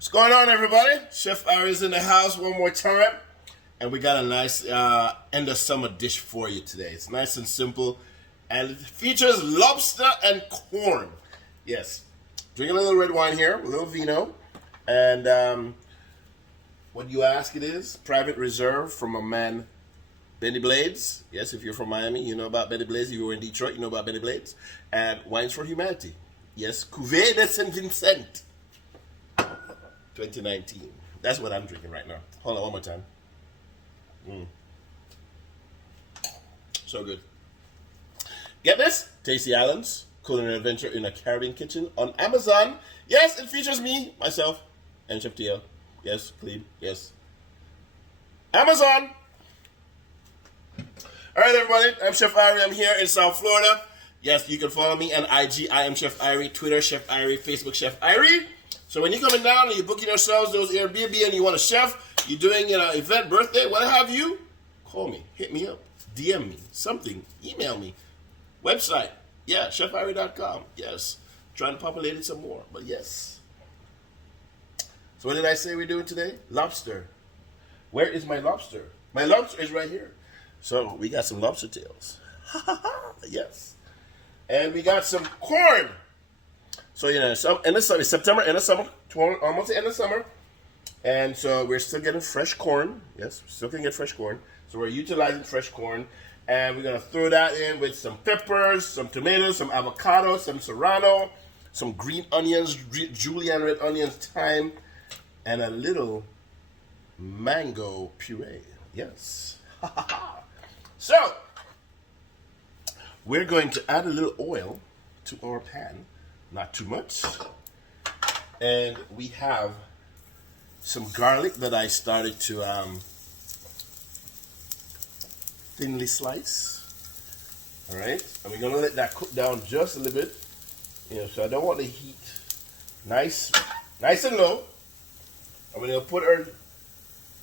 What's going on, everybody? Chef Irie is in the house one more time, and we got a nice end of summer dish for you today. It's nice and simple, and it features lobster and corn. Yes, drinking a little red wine here, a little vino, and what you ask it is private reserve from a man, Benny Blades. Yes, if you're from Miami, you know about Benny Blades. If you were in Detroit, you know about Benny Blades. And Wines for Humanity. Yes, Cuvée de Saint Vincent. 2019. That's what I'm drinking right now. Hold on, one more time. So good. Get this? Tasty Islands, Culinary Adventure in a Caribbean Kitchen on Amazon. Yes, it features me, myself, and Chef TL. Yes, clean. Yes. Amazon. All right, everybody. I'm Chef Irie. I'm here in South Florida. Yes, you can follow me on IG. I am Chef Irie. Twitter, Chef Irie. Facebook, Chef Irie. So when you're coming down and you're booking yourselves those Airbnb and you want a chef, you're doing an event, birthday, what have you, call me, hit me up, DM me, something, email me. Website, yeah, chefirie.com. Yes, trying to populate it some more, but yes. So what did I say we're doing today? Lobster. Where is my lobster? My lobster is right here. So we got some lobster tails. Yes. And we got some corn. So, in the summer, September, end of summer, almost the end of summer. And so we're still getting fresh corn. Yes, we're still going to get fresh corn. So we're utilizing fresh corn. And we're going to throw that in with some peppers, some tomatoes, some avocado, some serrano, some green onions, julienne red onions, thyme, and a little mango puree. Yes. So, we're going to add a little oil to our pan. Not too much. And we have some garlic that I started to thinly slice. All right. And we're going to let that cook down just a little bit. So I don't want the heat nice and low. And we're going to put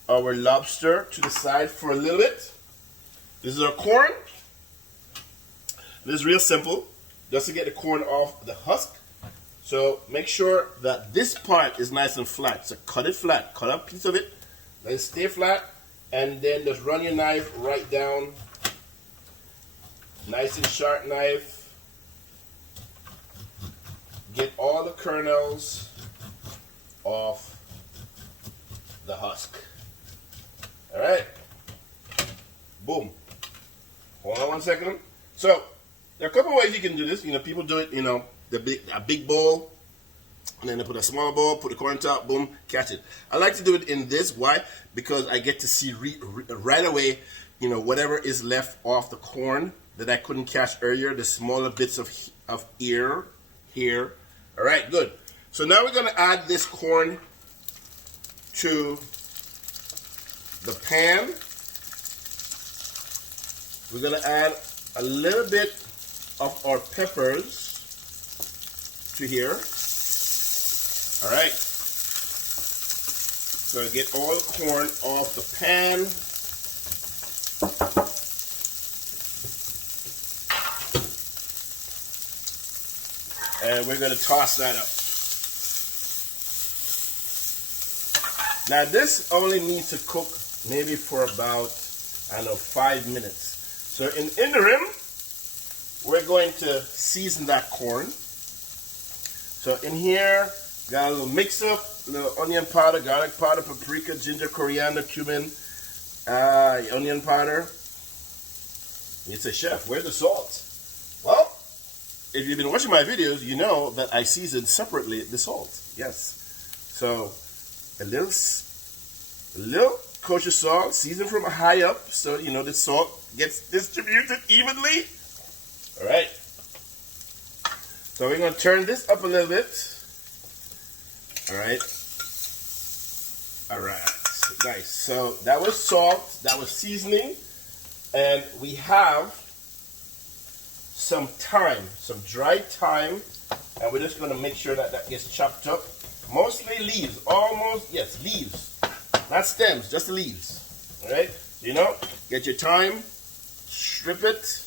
our lobster to the side for a little bit. This is our corn. This is real simple. Just to get the corn off the husk. So make sure that this part is nice and flat. So cut it flat. Cut a piece of it. Let it stay flat. And then just run your knife right down. Nice and sharp knife. Get all the kernels off the husk. Alright. Boom. Hold on one second. So there are a couple of ways you can do this. People do it, a big bowl, and then they put a smaller bowl, put the corn on top, boom, catch it. I like to do it in this. Why? Because I get to see right away, whatever is left off the corn that I couldn't catch earlier, the smaller bits of ear here. All right, good. So now we're going to add this corn to the pan. We're going to add a little bit of our peppers to here. All right. So get all the corn off the pan. And we're going to toss that up. Now this only needs to cook maybe for about, 5 minutes. So in the interim, we're going to season that corn. So in here, got a little mix-up, a little onion powder, garlic powder, paprika, ginger, coriander, cumin, onion powder. You say, Chef, where's the salt? Well, if you've been watching my videos, you know that I season separately the salt. Yes. So a little kosher salt, seasoned from high up, so the salt gets distributed evenly. All right. So we're going to turn this up a little bit. All right. All right. Nice. So that was salt. That was seasoning. And we have some thyme, some dried thyme. And we're just going to make sure that that gets chopped up. Mostly leaves. Almost, yes, leaves. Not stems, just the leaves. All right. Get your thyme. Strip it.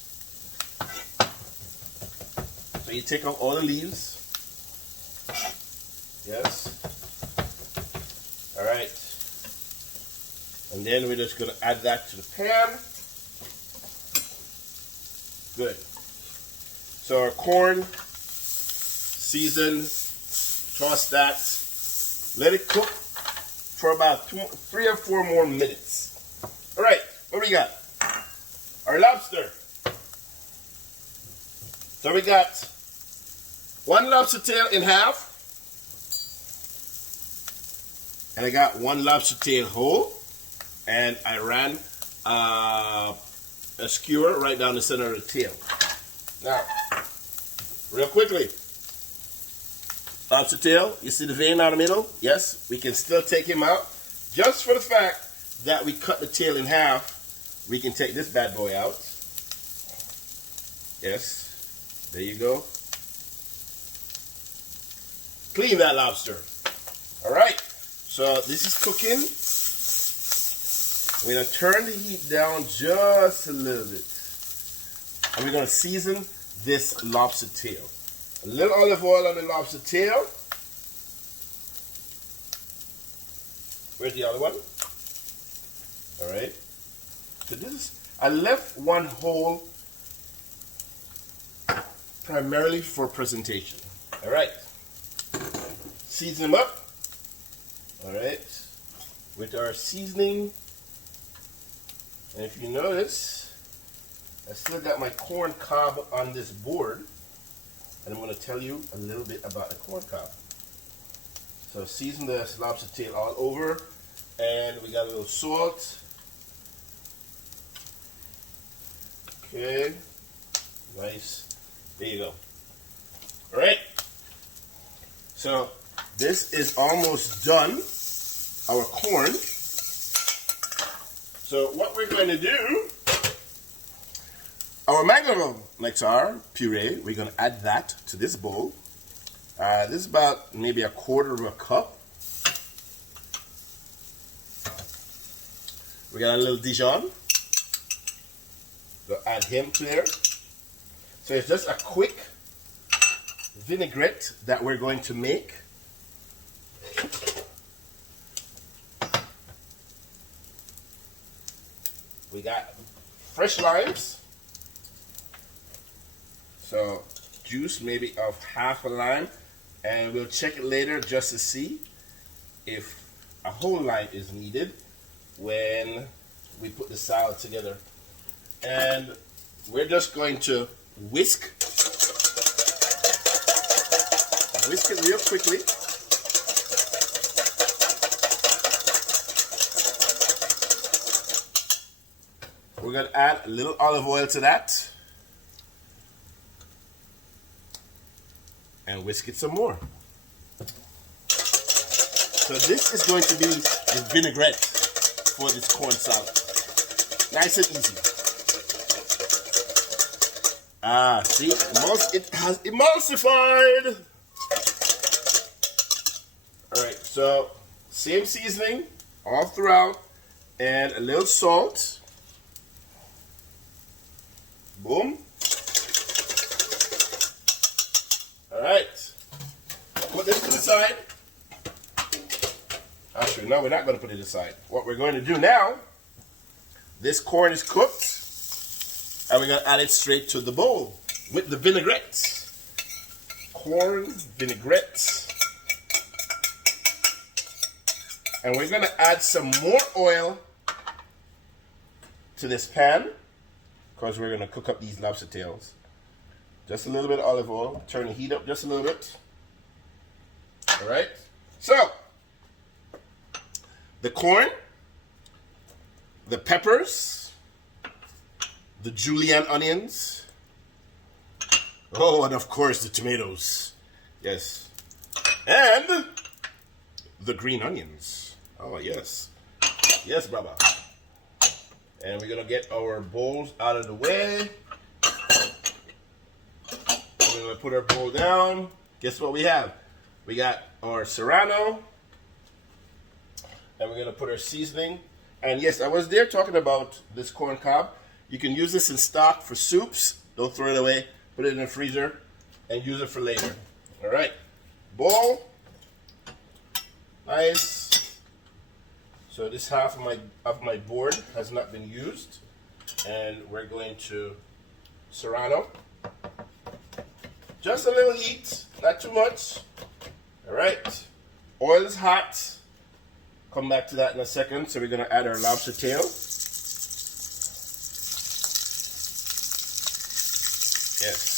So you take out all the leaves. Yes. All right. And then we're just going to add that to the pan. Good. So our corn, seasoned, toss that. Let it cook for about 3 or 4 more minutes. All right, what we got? Our lobster. So we got 1 lobster tail in half. And I got 1 lobster tail whole. And I ran a skewer right down the center of the tail. Now, real quickly. Lobster tail, you see the vein down the middle? Yes, we can still take him out. Just for the fact that we cut the tail in half, we can take this bad boy out. Yes, there you go. Clean that lobster. All right, so this is cooking. We're going to turn the heat down just a little bit. And we're going to season this lobster tail. A little olive oil on the lobster tail. Where's the other one? All right. So this is, I left 1 whole primarily for presentation. All right. Season them up. All right. With our seasoning. And if you notice, I still got my corn cob on this board. And I'm going to tell you a little bit about the corn cob. So season this lobster tail all over. And we got a little salt. Okay. Nice. There you go. All right. So this is almost done. Our corn. So what we're going to do, our mango nectar puree, we're going to add that to this bowl. This is about maybe 1/4 cup. We got a little Dijon. So add him to there. So it's just a quick vinaigrette that we're going to make. We got fresh limes. So juice maybe of 1/2 a lime, and we'll check it later just to see if a whole lime is needed when we put the salad together. And we're just going to whisk it real quickly. We're going to add a little olive oil to that. And whisk it some more. So this is going to be the vinaigrette for this corn salad. Nice and easy. See, it has emulsified. All right, so same seasoning all throughout, and a little salt. Boom. All right, put this to the side. Actually, no, we're not going to put it aside. What we're going to do now, this corn is cooked, and we're going to add it straight to the bowl with the vinaigrette. Corn vinaigrette. And we're going to add some more oil to this pan, because we're going to cook up these lobster tails. Just a little bit of olive oil. Turn the heat up just a little bit. All right. So, the corn, the peppers, the julienne onions. Oh, and of course the tomatoes. Yes. And the green onions. Oh, yes. Yes, brother. And we're going to get our bowls out of the way. We're going to put our bowl down. Guess what we have? We got our serrano. And we're going to put our seasoning. And yes, I was there talking about this corn cob. You can use this in stock for soups. Don't throw it away. Put it in the freezer and use it for later. All right. Bowl. Nice. So this half of my board has not been used, and we're going to serrano. Just a little heat, not too much. All right. Oil is hot. Come back to that in a second. So we're going to add our lobster tail. Yes.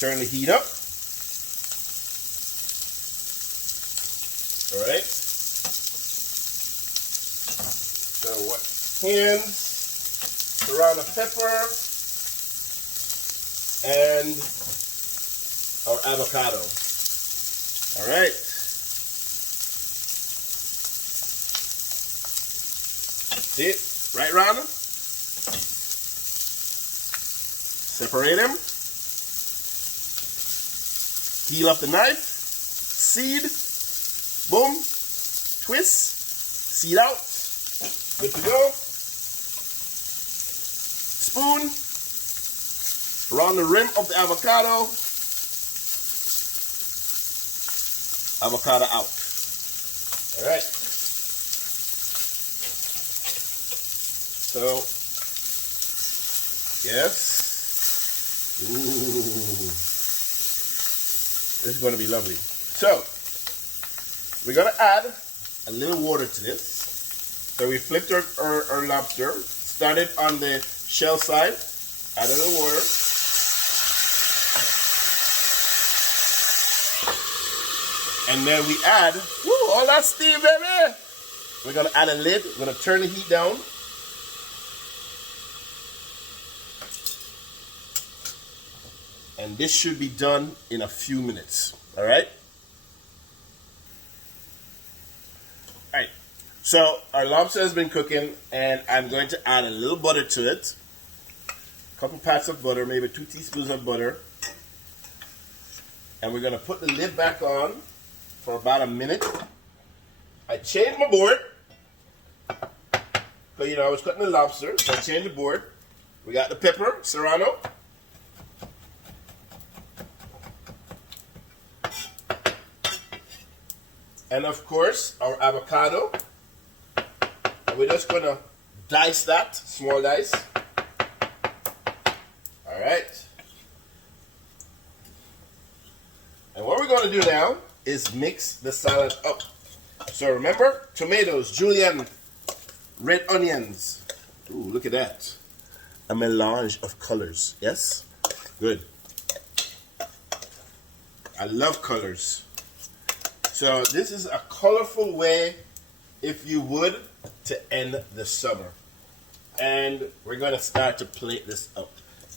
Turn the heat up. All right. So what? Hands, serrano pepper, and our avocado. All right. See it? Right, Rhonda? Separate them. Peel off the knife. Seed. Boom. Twist. Seed out. Good to go. Spoon. Around the rim of the avocado. Avocado out. All right. So, yes. Ooh. This is going to be lovely. So, we're going to add a little water to this. So we flipped our lobster, started on the shell side, add a little water. And then we add, all that steam, baby. We're going to add a lid. We're going to turn the heat down. And this should be done in a few minutes. All right? All right. So our lobster has been cooking, and I'm going to add a little butter to it. A couple pats of butter, maybe 2 teaspoons of butter. And we're going to put the lid back on for about a minute. I changed my board. So, I was cutting the lobster, so I changed the board. We got the pepper, serrano. And of course, our avocado. And we're just going to dice that, small dice. All right. And what we're going to do now is mix the salad up. So remember, tomatoes, julienne, red onions. Ooh, look at that. A melange of colors. Yes? Good. I love colors. So this is a colorful way, if you would, to end the summer. And we're going to start to plate this up.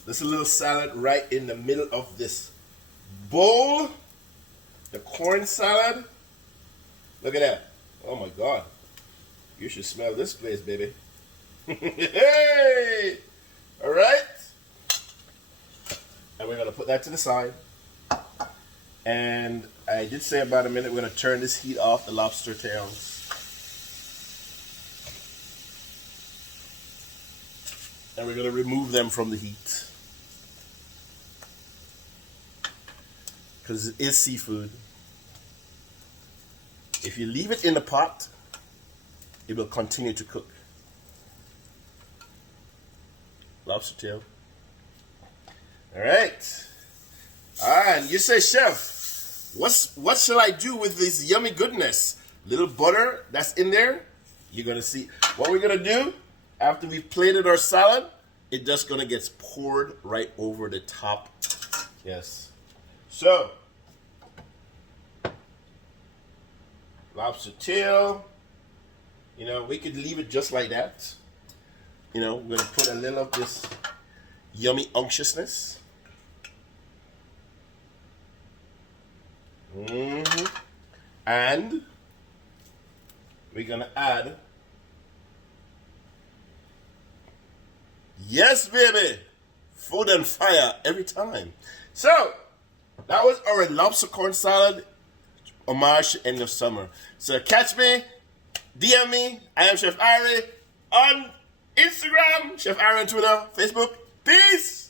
This is a little salad right in the middle of this bowl. The corn salad. Look at that. Oh my God. You should smell this place, baby. Hey! All right. And we're going to put that to the side. And I did say about a minute, we're going to turn this heat off, the lobster tails. And we're going to remove them from the heat. Because it is seafood. If you leave it in the pot, it will continue to cook. Lobster tail. All right. And you say, Chef, what shall I do with this yummy goodness? Little butter that's in there. You're going to see. What we're going to do, after we've plated our salad, it's just going to get poured right over the top. Yes. So, lobster tail. We could leave it just like that. We're going to put a little of this yummy unctuousness. And we're going to add, yes, baby, food and fire every time. So, that was our lobster corn salad homage to end of summer. So catch me, DM me. I am Chef Irie on Instagram, Chef Irie on Twitter, Facebook. Peace!